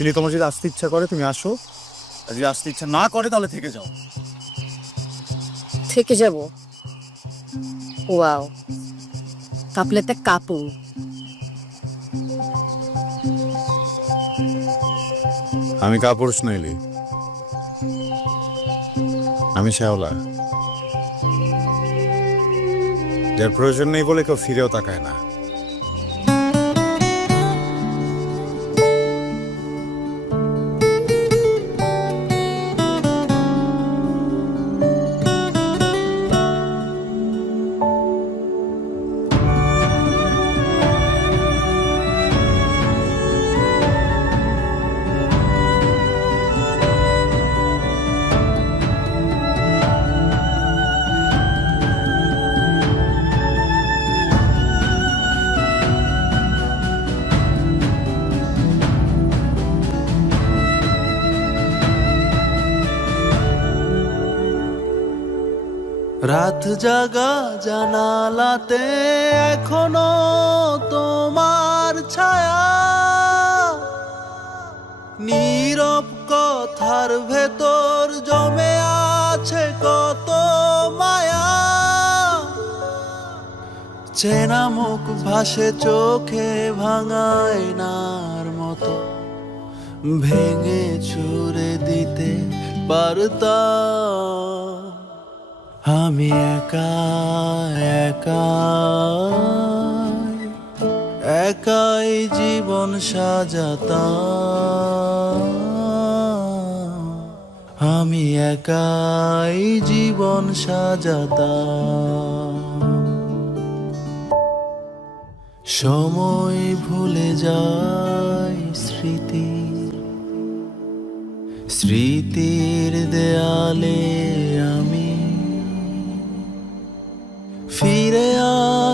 তিনি তোমার যদি আসতে ইচ্ছা করে তুমি আসো। আর যদি আসতে ইচ্ছা না করে তাহলে থেকে যাও। থেকে যাব? ওয়াও। কাপলেতে কাপু আমি কাপুরুষ নইলি আমি শ্যাওলা। যার প্রয়োজন নেই বলে কেউ ফিরেও তাকায় না। রাত জাগা জানালাতে এখনও তোমার ছায়া। নীরব কথার ভেতর জমে আছে কত মায়া। চেনা মুখ ভাসে চোখে ভাঙায় নার মতো। ভেঙে ছুড়ে দিতে পারতাম। আমি একা একা, একাই জীবন সাজাতাম। আমি একাই জীবন সাজাতাম। সময় ভুলে যায় স্মৃতি। স্মৃতির দেয়ালে আমি ফিরে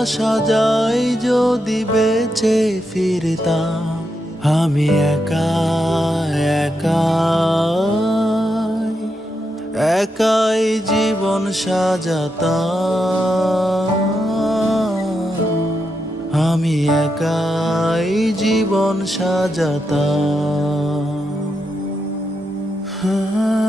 আসা যায় যদি বেঁচে ফিরতাম। আমি একা একা, একাই জীবন সাজাতাম। আমি একাই জীবন সাজাতাম। রুমি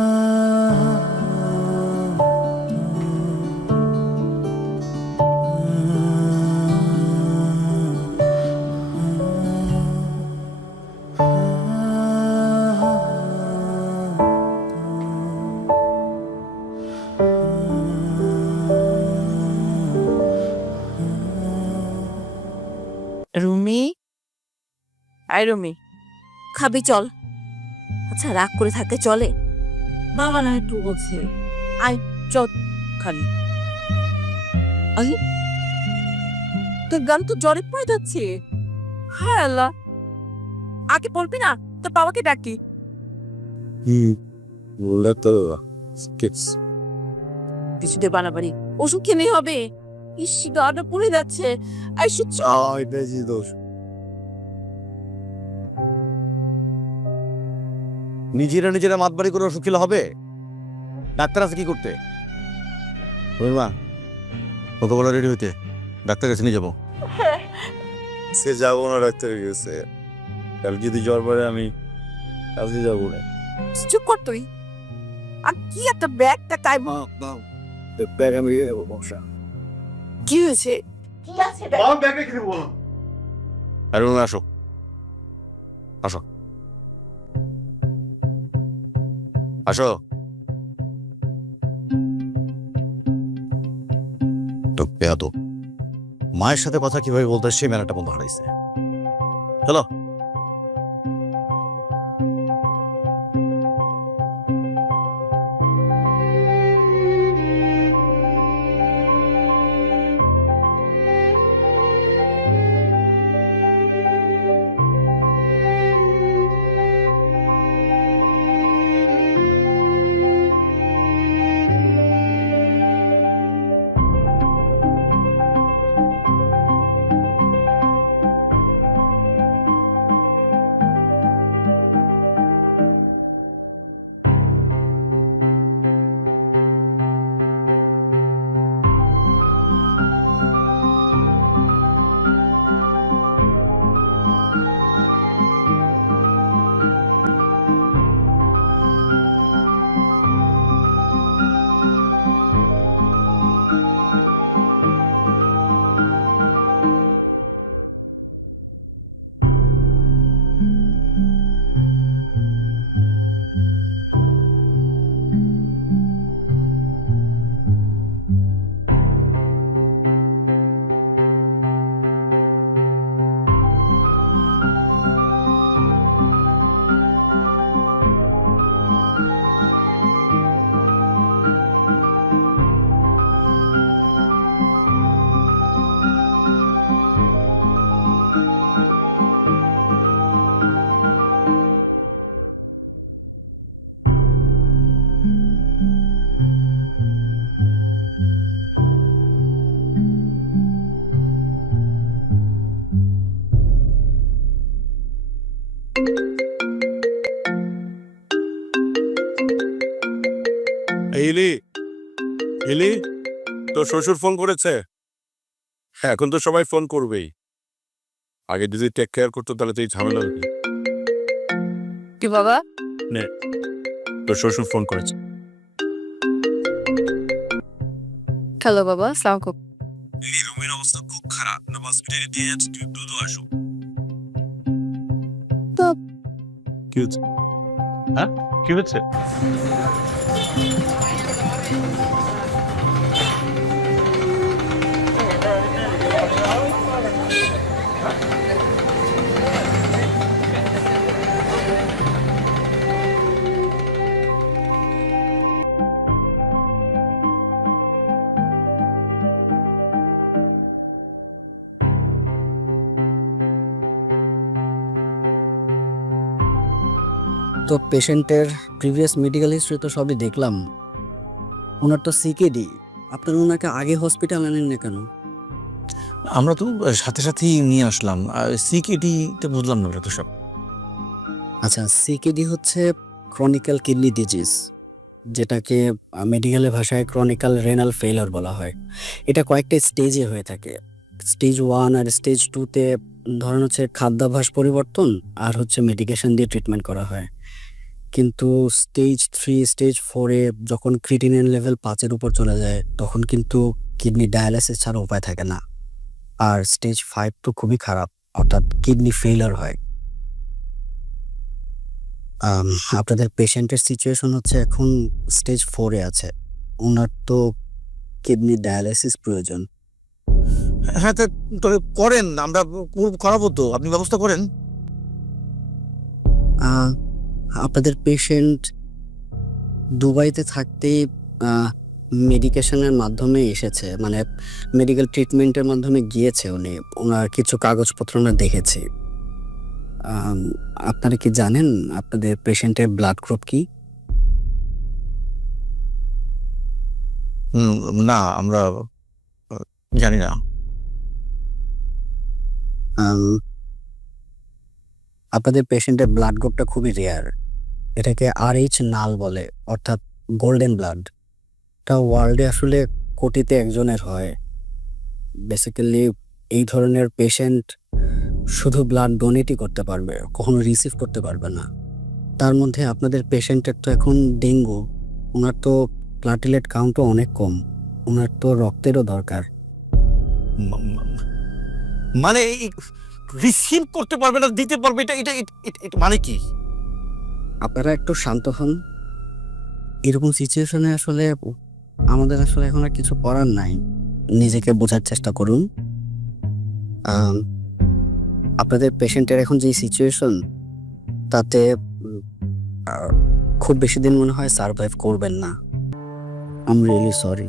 আই রুমি খাবি চল। আচ্ছা রাগ করে থাকতে চলে। বাবা না একটু বলছে। আই চল খালি। আই তোর গান তো জ্বরে পড়ে যাচ্ছে। হ্যাঁ আল্লাহ। আগে বলবি না তোর বাবাকে ডাকি। হুম বললে তো কিছুতে বানাবাড়ি ওষুধ খেলেই হবে। ইস গাটা পড়ে যাচ্ছে। আই বেজি দোষ। নিজেরা নিজেরা মাতবাড়ি করে খেলে হবে? ডাক্তার আছে কি করতে? মা ওকে বলো রেডি হইতে। ডাক্তার কাছে নিয়ে যাব। সে যাব না ডাক্তারের কাছে কাল যদি জ্বর পড়ে আমি কালকে যাব না। চুপ কর তুই। আর কি একটা ব্যাগটা কাই ব্যাগ আমি বসা কি হয়েছে? কি আছে ব্যাগ আর রুমে আসো আসো। আসো। তো মায়ের সাথে কথা কীভাবে বলতে সেই ম্যানারটা বন্ধ হারাইছে। চলো। ইলি ইলি তোর শ্বশুর ফোন করেছে? হ্যাঁ এখন তো সবাই ফোন করবেই। আগে যদি টেক কেয়ার করতো তাহলে তো এই ঝামেলা হতো। কি বাবা? নে তোর শ্বশুর ফোন করেছে। হ্যালো বাবা সালাম এই রুমের অবস্থা খুব খারাপ। না হসপিটালে দিয়ে যাচ্ছে তুই দ্রুত আসো। তো- কি হচ্ছে? হ্যাঁ? কি হচ্ছে? তো পেশেন্টের প্রিভিয়াস মেডিকেল হিস্ট্রি তো সবই দেখলাম। ওনার তো সিকেডি আপনার ওনাকে আগে হসপিটাল আনেন না কেন? আমরা তো সাথে সাথেই নিয়ে আসলাম। সিকেডিতে বুঝলাম না তো সব। আচ্ছা সিকেডি হচ্ছে ক্রনিক্যাল কিডনি ডিজিজ যেটাকে মেডিকেলের ভাষায় ক্রনিক্যাল রেনাল ফেলার বলা হয়। এটা কয়েকটা স্টেজে হয়ে থাকে। স্টেজ ওয়ান আর স্টেজ টুতে ধরেন হচ্ছে খাদ্যাভ্যাস পরিবর্তন আর হচ্ছে মেডিকেশন দিয়ে ট্রিটমেন্ট করা হয়। কিন্তু স্টেজ থ্রি স্টেজ ফোরে যখন ক্রিটিনিন লেভেল পাঁচের উপর চলে যায়, তখন কিন্তু কিডনি ডায়ালিসিস ছাড়া উপায় থাকে না। আর স্টেজ ফাইভ তো খুবই খারাপ অর্থাৎ কিডনি ফেলার হয়। আপনাদের পেশেন্টের সিচুয়েশন হচ্ছে এখন স্টেজ ফোরে আছে। ওনার তো কিডনি ডায়ালিসিস প্রয়োজন। হ্যাঁ তা তবে করেন আমরা খুব খারাপ হতো আপনি ব্যবস্থা করেন। আপনাদের পেশেন্ট দুবাইতে থাকতে মেডিকেশনের মাধ্যমে এসেছে মানে মেডিকেল ট্রিটমেন্টের মাধ্যমে গিয়েছে উনি ওনার কিছু কাগজপত্র আমরা দেখেছি। আপনারা কি জানেন আপনাদের পেশেন্টের ব্লাড গ্রুপ কি? না আমরা জানি না। আপনাদের পেশেন্টের ব্লাড গ্রুপটা খুবই রেয়ার এটাকে আর এইচ নাল বলে অর্থাৎ গোল্ডেন ব্লাড এটা ওয়ার্ল্ডে আসলে কোটিতে একজনের হয়। বেসিক্যালি এই ধরনের পেশেন্ট শুধু ব্লাড ডোনেটই করতে পারবে কখনো রিসিভ করতে পারবে না। তার মধ্যে আপনাদের পেশেন্টের তো এখন ডেঙ্গু ওনার তো প্লাটিলেট কাউন্টও অনেক কম ওনার তো রক্তেরও দরকার। মানে রিসিভ করতে পারবে না দিতে পারবে এটা- এটা মানে কি? আপনারা একটু শান্ত হন। এরকম সিচুয়েশনে আসলে আমাদের আসলে এখন আর কিছু করার নাই। নিজেকে বোঝার চেষ্টা করুন। আপনাদের পেশেন্টের এখন যে সিচুয়েশন তাতে খুব বেশি দিন মনে হয় সারভাইভ করবেন না। আম রিয়েলি সরি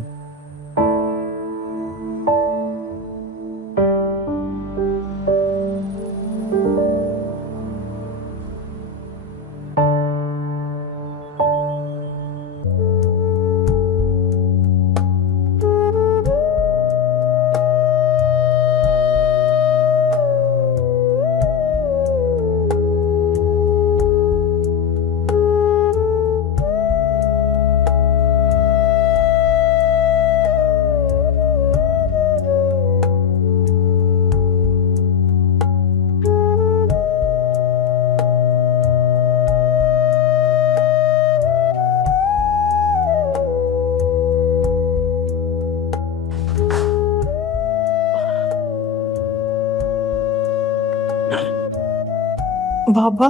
বাবা।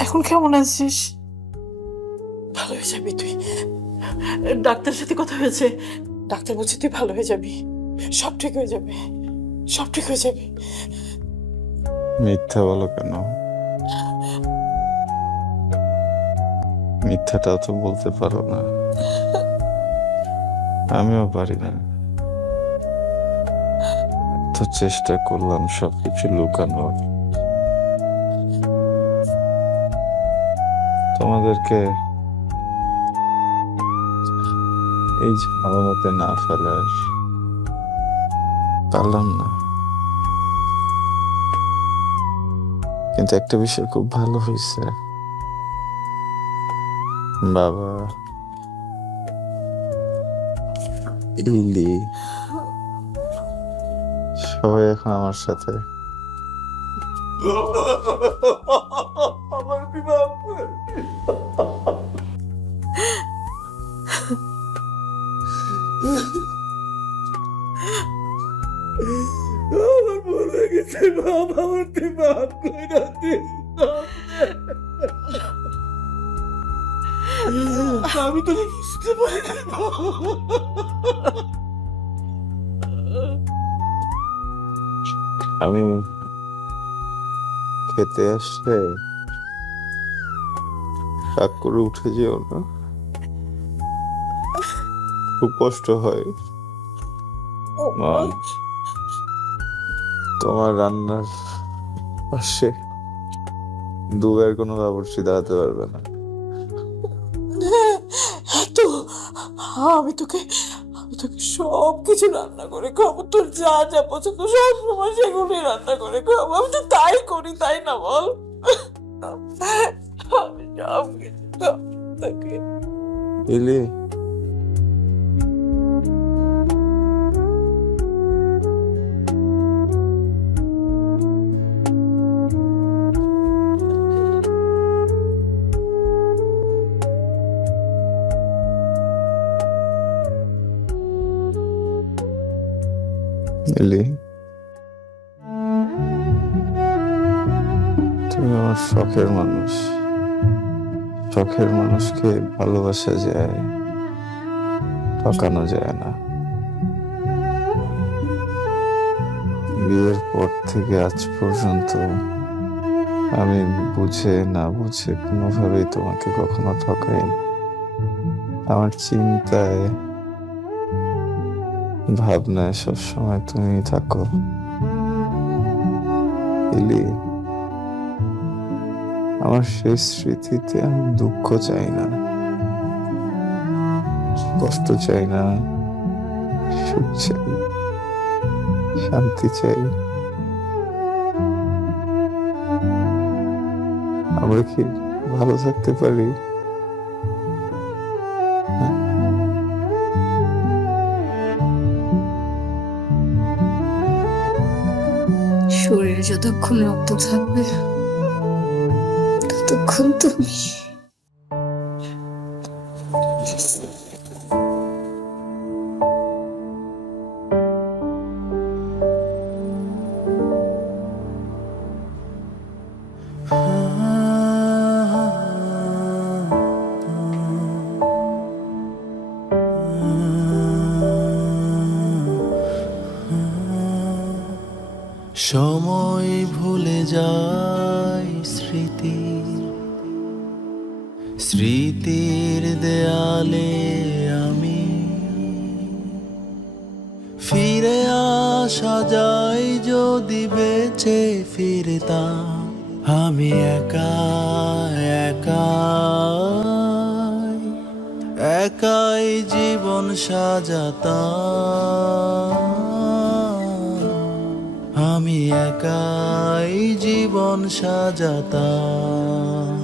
এখন কেমন আছিস? ভালো হয়ে যাবি তুই। ডাক্তারের সাথে কথা হয়েছে। ডাক্তার বলছে তুই ভালো হয়ে যাবি। সব ঠিক হয়ে যাবে। সব ঠিক হয়ে যাবে। মিথ্যা বলো কেন? মিথ্যাটাও তো বলতে পারো না। আমিও পারি না। চেষ্টা করলাম সবকিছু লুকানোর। তোমাদেরকে এই ঝামেলাতে না ফেলার পারলাম না। কিন্তু একটা বিষয় খুব ভালো হয়েছে। বাবা। ইলি সবাই এখন আমার সাথে। আমার গেছে আমার বাপ আমি তো বুঝতে পারি আমি খেতে আসলে রাগ করে উঠে যেও না। খুব কষ্ট হয়। তোমার রান্নার পাশে দুবের কোনো বাবুর্চি দাঁড়াতে পারবে না। তো, আমি তোকে আমি তোকে সব কিছু রান্না করে খাব তোর যা যা পছন্দ, সব সময় সেগুলোই রান্না করে খাব আমি তো তাই করি, তাই না বল? আমি সব কিছু তোকে ইলি তুমি আমার শখের মানুষ। শখের মানুষকে ভালোবাসা যায়, ঠকানো যায় না। বিয়ের পর থেকে আজ পর্যন্ত আমি বুঝে না বুঝে কোনোভাবেই তোমাকে কখনো ঠকাইনি। আমার চিন্তায় ভাবনায় সবসময় তুমি থাকো। ইলি আমার সেই স্মৃতিতে আমি দুঃখ চাই না, কষ্ট চাই না, সুখ চাই, শান্তি চাই। আমরা কি ভালো থাকতে পারি? যতক্ষণ রক্ত থাকবে ততক্ষণ তুমি সময় ভুলে যায় স্মৃতি। স্মৃতির দেয়ালে আমি। ফিরে আসা যায় যদি বেঁচে ফিরতাম, আমি একা একা। একাই জীবন সাজাতাম। আমি একাই জীবন সাজাতাম।